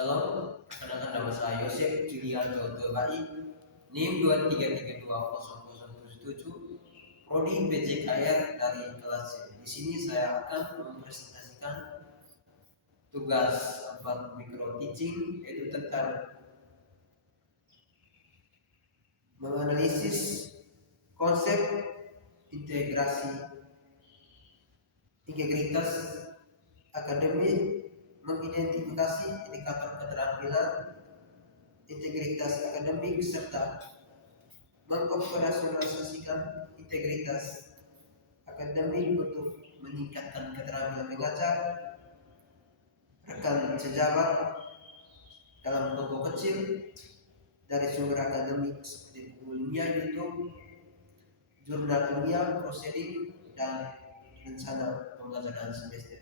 Salam, perkenalkan nama saya Yosef Julianto Tebai, NIM 23320017, Prodi PJKR dari kelas C. Di sini saya akan mempresentasikan tugas 4 micro teaching, yaitu tentang menganalisis konsep integritas akademik, mengidentifikasi indikator keterampilan integritas akademik, serta mengoperasionalisasikan integritas akademik untuk meningkatkan keterampilan mengajar rekan sejawat dalam kelompok kecil dari sumber akademik seperti buku ilmiah, YouTube, jurnal ilmiah, prosedur, dan rencana pembelajaran semester.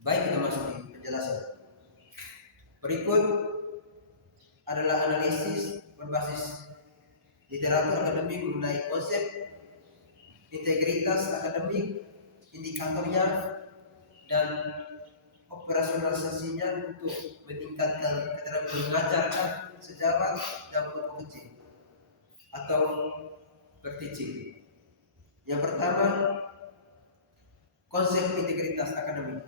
Baik, kita masuk di penjelasan. Berikut adalah analisis berbasis literatur akademik mengenai konsep integritas akademik, indikatornya, dan operasionalisasinya untuk meningkatkan keterampilan mengajar sejawat dan kelompok kecil atau berteaching. Yang pertama, konsep integritas akademik.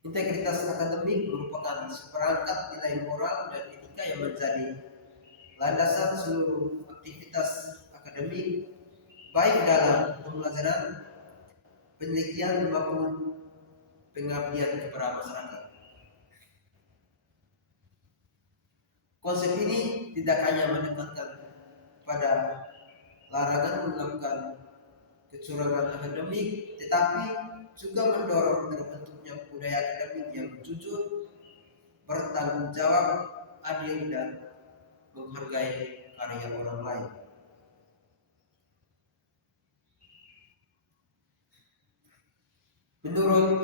Integritas akademik merupakan seperangkat nilai moral dan etika yang menjadi landasan seluruh aktivitas akademik, baik dalam pembelajaran, penelitian, maupun pengabdian kepada masyarakat. Konsep ini tidak hanya menekankan pada larangan melakukan kecurangan akademik, tetapi juga mendorong terbentuknya budaya akademik yang jujur, bertanggung jawab, adil, dan menghargai karya orang lain. Menurut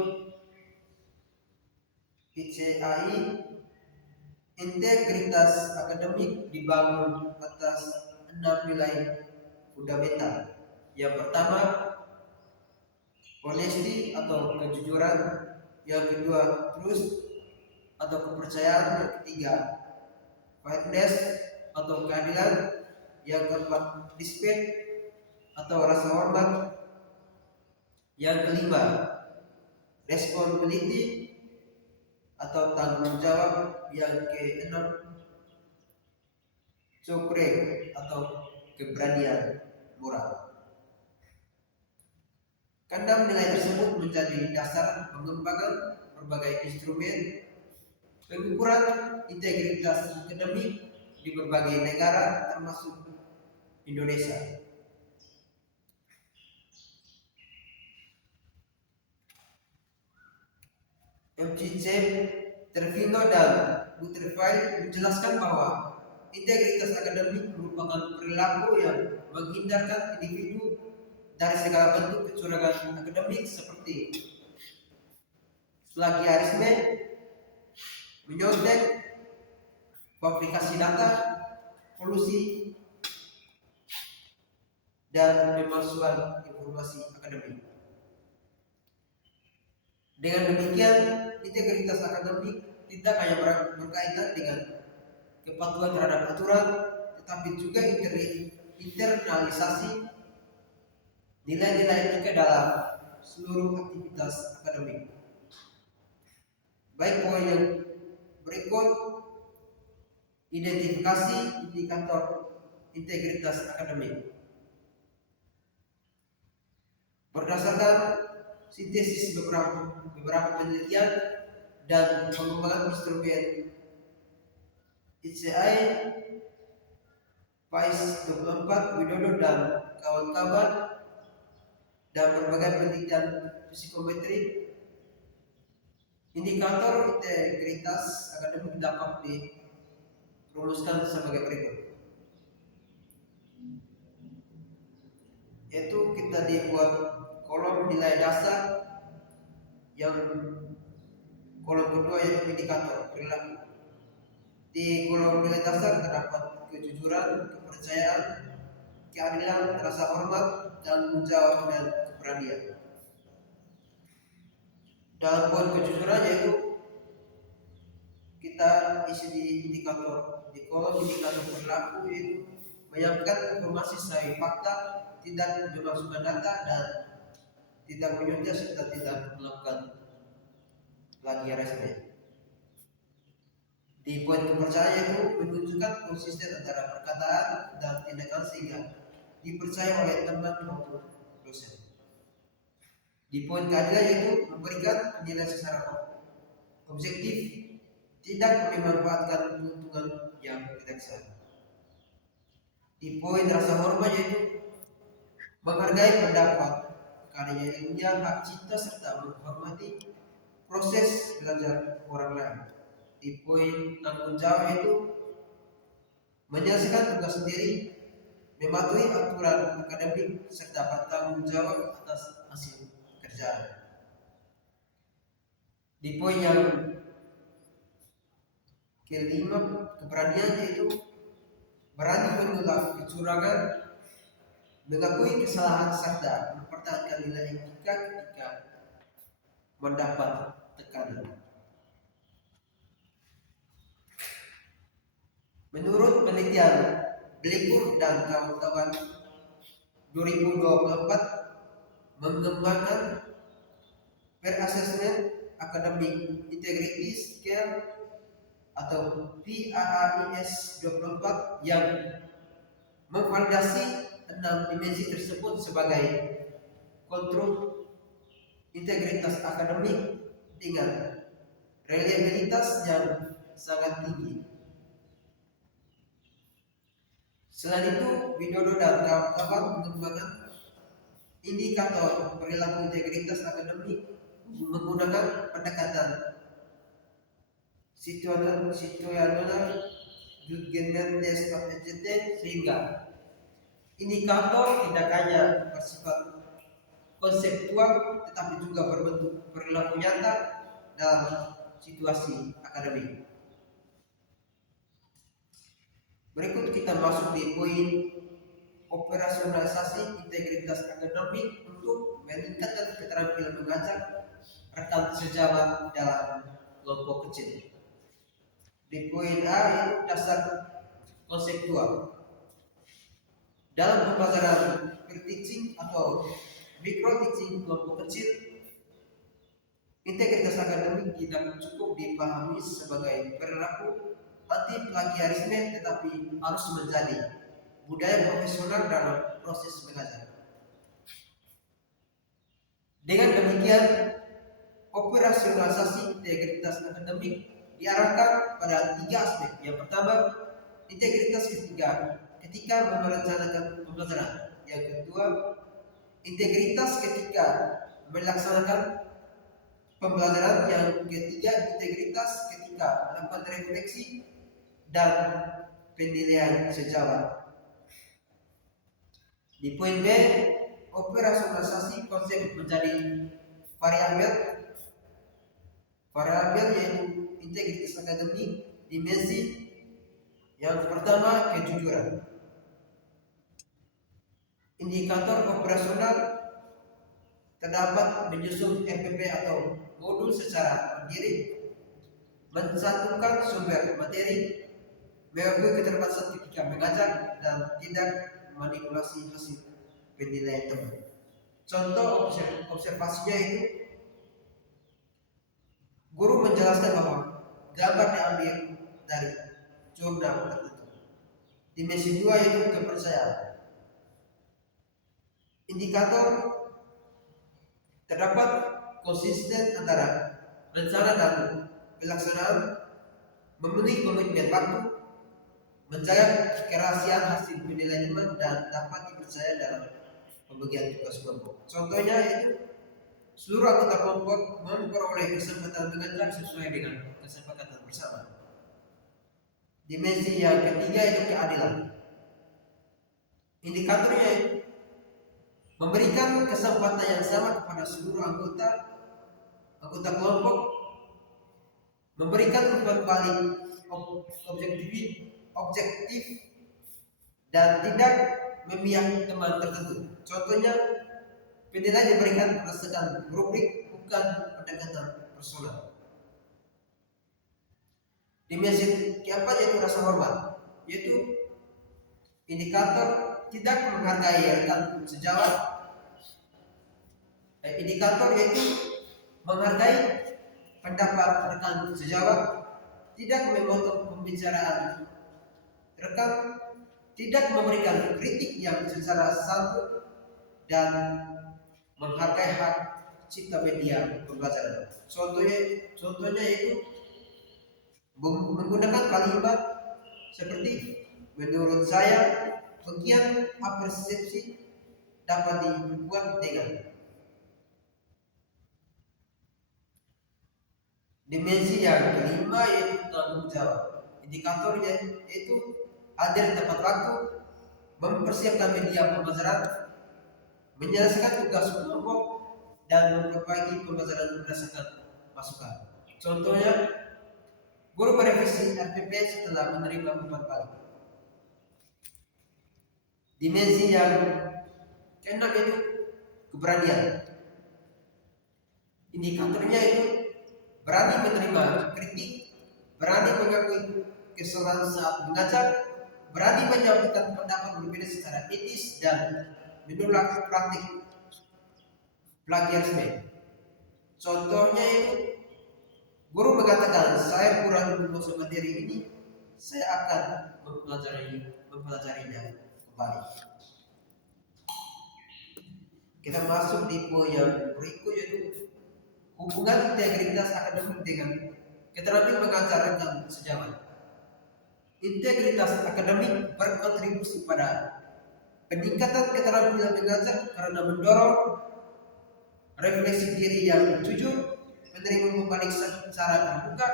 ICAI, integritas akademik dibangun atas 6 nilai fundamental. Yang pertama, honesty atau kejujuran. Yang kedua, trust atau kepercayaan. Yang ketiga, fairness atau keadilan. Yang keempat, respect atau rasa hormat. Yang kelima, responsibility atau tanggung jawab. Yang keenam, courage atau keberanian moral. Keenam nilai tersebut menjadi dasar pengembangan berbagai instrumen pengukuran integritas akademik di berbagai negara termasuk Indonesia. McCabe, Trevino, dan Butterfield menjelaskan bahwa integritas akademik merupakan perilaku yang menghindarkan individu dari segala bentuk kecurangan akademik seperti plagiarisme, menyontek, fabrikasi data, kolusi, dan pemalsuan informasi akademik. Dengan demikian, integritas akademik tidak hanya berkaitan dengan kepatuhan terhadap aturan, tetapi juga internalisasi nilai-nilai etika dalam seluruh aktivitas akademik. Baik, poin yang berikut, identifikasi indikator integritas akademik. Berdasarkan sintesis beberapa penelitian dan pengembangan instrumen ICAI, Pais 24, Widodo, dan kawan-kawan, dan berbagai penelitian psikometri, indikator integritas akademik dapat dirumuskan sebagai berikut. Yaitu kita dibuat kolom nilai dasar, yang kolom kedua yaitu indikator perilaku. Di kolom nilai dasar terdapat kejujuran, kepercayaan, keadilan, rasa hormat, tanggung jawab, dan keberanian. Dalam poin kejujuran yaitu kita isi di indikator, di kolom indikator perilaku, yaitu menyampaikan informasi sesuai fakta, tidak memasukkan data, dan tidak menyuntik serta tidak melakukan plagiarisme. Di poin kepercayaan itu menunjukkan konsisten antara perkataan dan tindakan sehingga dipercaya oleh teman maupun dosen. Di poin keadilan yaitu memberikan penilaian secara objektif, tidak memanfaatkan keuntungan yang tidak sah. Di poin rasa hormat yaitu menghargai pendapat, karya ilmiah, hak cipta serta menghormati proses belajar orang lain. Di poin tanggung jawab yaitu menyelesaikan tugas sendiri, mematuhi aturan akademik serta bertanggung jawab atas hasil pekerjaan. Di poin yang kelima, keberanian yaitu berani menolak kecurangan, mengakui kesalahan serta mempertahankan nilai etika ketika mendapat tekanan. Menurut penelitian Blekur dan kawan-kawan 2024 mengembangkan Peer Assessment Academic Integrity Scale atau PAAIS 24 yang memvalidasi 6 dimensi tersebut sebagai kontrol integritas akademik dengan reliabilitas yang sangat tinggi. Selain itu, Widodo dan kawan-kawan mengembangkan indikator perilaku integritas akademik menggunakan pendekatan situasional judgment test of SJT, sehingga indikator tidak hanya bersifat konseptual tetapi juga berbentuk perilaku nyata dalam situasi akademik. Berikut kita masuk di poin operasionalisasi integritas akademik untuk meningkatkan keterampilan mengajar rekan sejawat dalam kelompok kecil. Di poin A yaitu dasar konseptual. Dalam pembelajaran pre-teaching atau micro-teaching kelompok kecil, integritas akademik tidak cukup dipahami sebagai perilaku anti plagiarisme, tetapi harus menjadi budaya profesional dalam proses mengajar. Dengan demikian, operasionalisasi integritas akademik diarahkan pada 3 aspek. Yang pertama, integritas ketika merencanakan pembelajaran. Yang kedua, integritas ketika melaksanakan pembelajaran. Yang ketiga, integritas ketika melakukan refleksi dan penilaian sejawat. Di poin B, operasionalisasi konsep menjadi variabel. Variabel yaitu integritas akademik dimensi. Yang pertama, kejujuran. Indikator operasional terdapat menyusun MPP atau modul secara mandiri, mencantumkan sumber materi, mengakui keterbatasan ketika mengajar, dan tidak manipulasi hasil penilaian teman. Contoh observasinya itu, guru menjelaskan bahwa gambar diambil dari jurnal tertentu. Dimensi 2 yaitu kepercayaan. Indikator terdapat konsisten antara rencana dan pelaksanaan, memenuhi komitmen waktu, menjaga kerahasiaan hasil penilaian teman, dan dapat dipercaya dalam pembagian tugas kelompok. Contohnya yaitu seluruh anggota kelompok memperoleh kesempatan mengajar sesuai dengan kesepakatan bersama. Dimensi yang ketiga yaitu keadilan. Indikatornya yaitu memberikan kesempatan yang sama kepada seluruh anggota kelompok, memberikan umpan balik objektif dan tidak memihak teman tertentu. Contohnya, penilaian diberikan berdasarkan rubrik bukan pendekatan personal. Dimensi keempat yaitu rasa hormat, yaitu indikator tidak menghargai rekan sejawat. Indikator yaitu menghargai pendapat rekan sejawat, tidak memotong pembicaraan rekan, tidak memberikan kritik yang secara santun, dan menghargai hak cipta media pembelajaran. Contohnya yaitu menggunakan kalimat seperti menurut saya bagian persepsi dapat dibuat dengan. Dimensi yang kelima yaitu tanggung jawab. Indikatornya yaitu hadir tepat waktu, mempersiapkan media pembelajaran, menyelesaikan tugas kelompok, dan memperbaiki pembelajaran berdasarkan masukan. Contohnya, guru merevisi RPP setelah menerima 4 kali. Dimensi yang keenam yaitu keberanian. Indikatornya itu berani menerima kritik, berani mengakui kesalahan saat mengajar, berani menyampaikan pendapat berbeda secara etis, dan menolak praktik plagiarisme. Contohnya itu guru mengatakan, saya kurang menguasai materi ini, saya akan mempelajarinya kembali. Kita masuk di poin yang berikut yaitu hubungan integritas akademik dengan keterampilan mengajar dan sejawat. Integritas akademik berkontribusi pada peningkatan keterampilan mengajar karena mendorong refleksi diri yang jujur, menerima pembalik secara terbuka,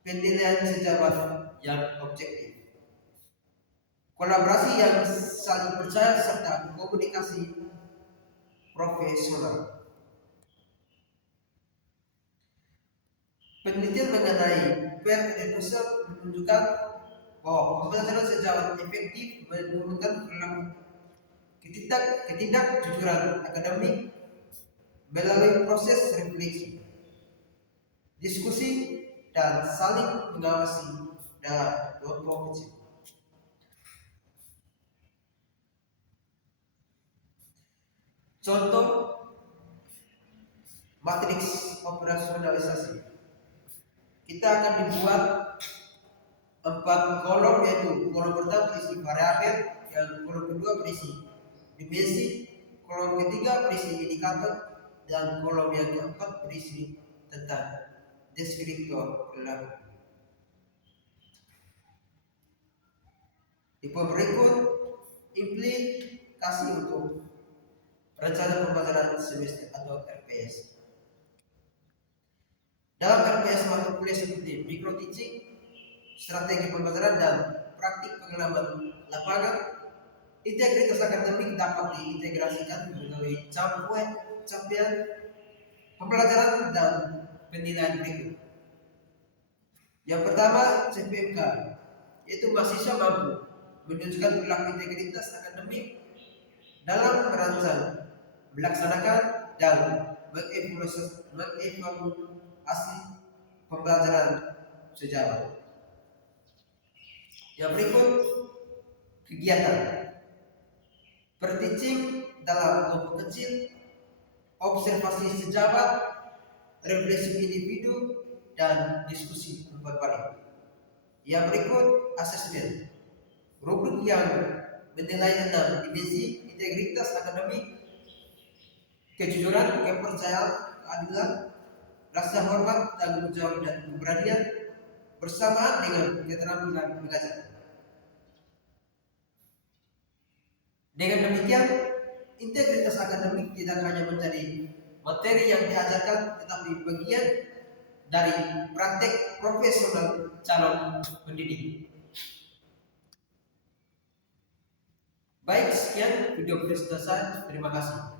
penilaian sejawat yang objektif, kolaborasi yang saling percaya, serta komunikasi profesional. Penelitian mengenai peer education menunjukkan bahwa pembelajaran sejawat efektif menurunkan perilaku ketidakjujuran akademik melalui proses refleksi, diskusi, dan saling mengawasi dalam kelompok kecil. Contoh matriks operasionalisasi. Kita akan membuat 4 kolom, yaitu kolom pertama berisi variabel, yang kolom kedua berisi dimensi, kolom ketiga berisi indikator, dan kolom yang keempat berisi tentang deskriptor perilaku. Di poin berikut, implikasi untuk rencana pembelajaran semester atau RPS. Dalam RPS mata kuliah seperti micro teaching, strategi pembelajaran, dan praktik pengalaman lapangan, integritas akademik dapat diintegrasikan melalui capaian pembelajaran dan penilaian berikut. Yang pertama, CPMK, yaitu mahasiswa mampu menunjukkan perilaku integritas akademik dalam merancang, melaksanakan, dan mengevaluasi pembelajaran sejawat. Yang berikut, kegiatan per-teaching dalam kelompok kecil, observasi sejawat, refleksi individu, dan diskusi berbalik. Yang berikut, asesmen rubrik yang menilai 6 dimensi integritas akademik, kejujuran, kepercayaan, keadilan, rasa hormat, tanggung jawab, dan keberanian bersamaan dengan keterampilan mengajar. Dengan demikian, integritas akademik tidak hanya menjadi materi yang diajarkan, tetapi bagian dari praktek profesional calon pendidik. Baik, sekian video presentasi saya. Terima kasih.